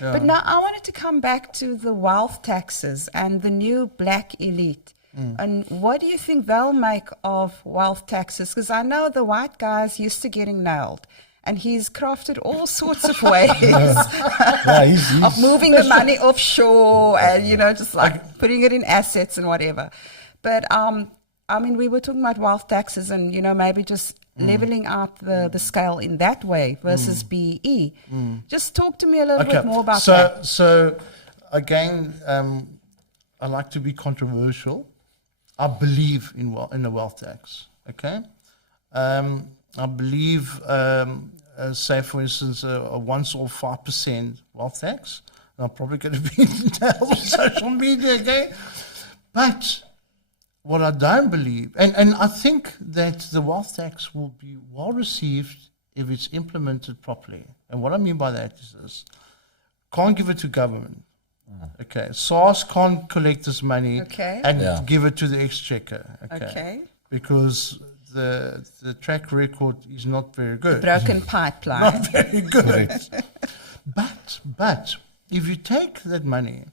But now I wanted to come back to the wealth taxes and the new black elite. And what do you think they'll make of wealth taxes? Because I know the white guys used to getting nailed. And he's crafted all sorts of ways of moving the money offshore and, just like putting it in assets and whatever. But, we were talking about wealth taxes and, maybe just leveling out the scale in that way versus BE. Just talk to me a little bit more about that. So, again, I like to be controversial. I believe in the wealth tax, okay? I believe, say, for instance, a once or 5% wealth tax. I'm probably going to be on social media, okay? But what I don't believe, and I think that the wealth tax will be well received if it's implemented properly. And what I mean by that is this. Can't give it to government. Okay. SARS can't collect this money and give it to the exchequer. Okay. Because the track record is not very good. Broken pipeline. Not very good. But if you take that money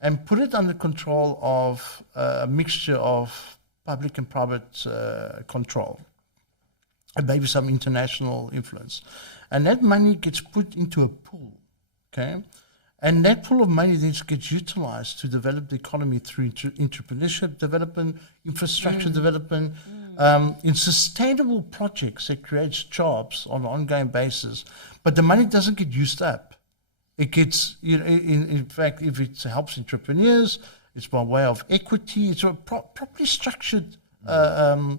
and put it under control of a mixture of public and private control, and maybe some international influence, and that money gets put into a pool, okay? And that pool of money then gets utilized to develop the economy through entrepreneurship development, infrastructure development, in sustainable projects that creates jobs on an ongoing basis. But the money doesn't get used up. It gets, in fact, if it helps entrepreneurs, it's by way of equity. It's a properly structured fund,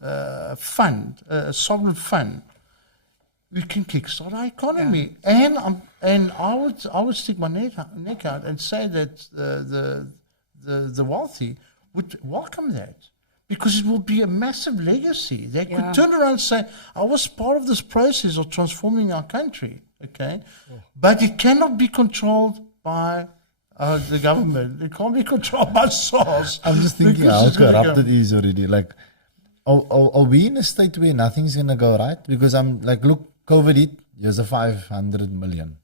a sovereign fund. We can kickstart our economy, and I would stick my neck out and say that the wealthy would welcome that, because it will be a massive legacy. They could turn around and say, "I was part of this process of transforming our country." Okay, but it cannot be controlled by the government. It can't be controlled by SARS. I'm just thinking how corrupt it is already. Like, are we in a state where nothing's gonna go right? Because I'm like, look. COVID hit, here's a 500 million.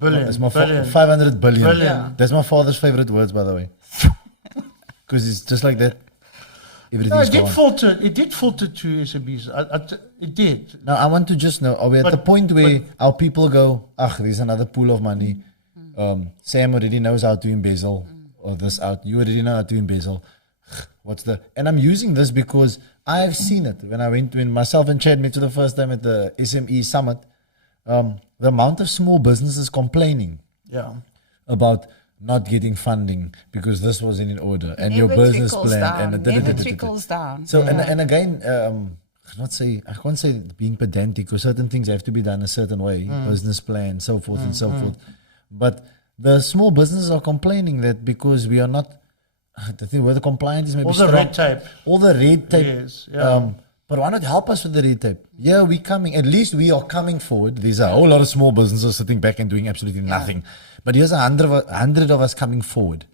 Billion. That's my 500 billion. That's my father's favorite words, by the way. Because it's just like that. Everything's it did falter to SABs. It did. Now, I want to just know, are we at the point where our people go, there's another pool of money. Sam already knows how to embezzle, or this out. You already know how to embezzle. And I'm using this because I have seen it when myself and Chad met for the first time at the SME summit. The amount of small businesses complaining about not getting funding because this wasn't in order and your business plan and never trickles down. So and again, I can't say being pedantic, because certain things have to be done a certain way, business plan, so forth and so forth. But the small businesses are complaining that because we are not. The thing where the compliance is maybe all the red tape. All the red tape. Yes, but why not help us with the red tape? Yeah, we're coming. At least we are coming forward. There's a whole lot of small businesses sitting back and doing absolutely nothing. But here's 100 of us coming forward,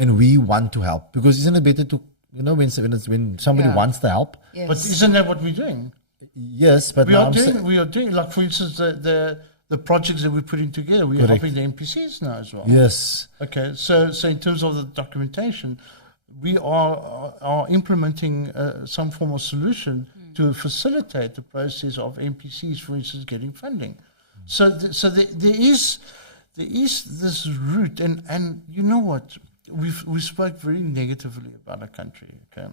and we want to help. Because isn't it better to, when somebody wants to help? Yes. But isn't that what we're doing? Yes, but we are doing, like, for instance, the projects that we're putting together, we're helping the NPCs now as well. Yes. Okay, so in terms of the documentation, we are implementing some form of solution to facilitate the process of NPCs, for instance, getting funding. So there is this route, and you know what, we spoke very negatively about our country, okay,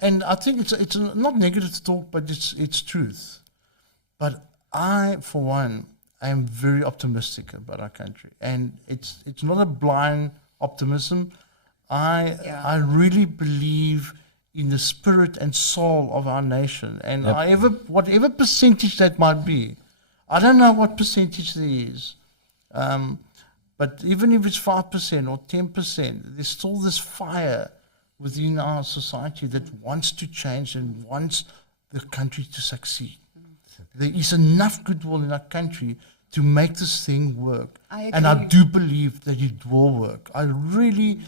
and I think it's not negative to talk, but it's truth. But I, for one, am very optimistic about our country, and it's not a blind optimism. I really believe in the spirit and soul of our nation, and whatever percentage that might be, I don't know what percentage there is, but even if it's 5% or 10%, there's still this fire within our society that wants to change and wants the country to succeed. There is enough goodwill in our country to make this thing work. And I do believe that it will work. I really,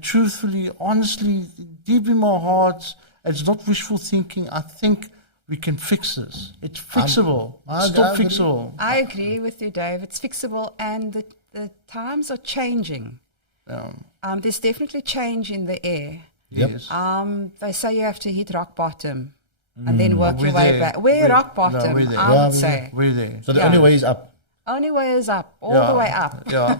truthfully, honestly, deep in my heart, it's not wishful thinking. I think we can fix this. It's fixable. I Still agree. fixable. I agree with you, Dave. It's fixable, and the times are changing. There's definitely change in the air. Yep. Yes. They say you have to hit rock bottom and then work We're your way there. back. We're rock No, bottom, we're there. I Yeah, would we're say. We're there. So the Yeah. only way is up. Only way is up, all Yeah. the way up. Yeah.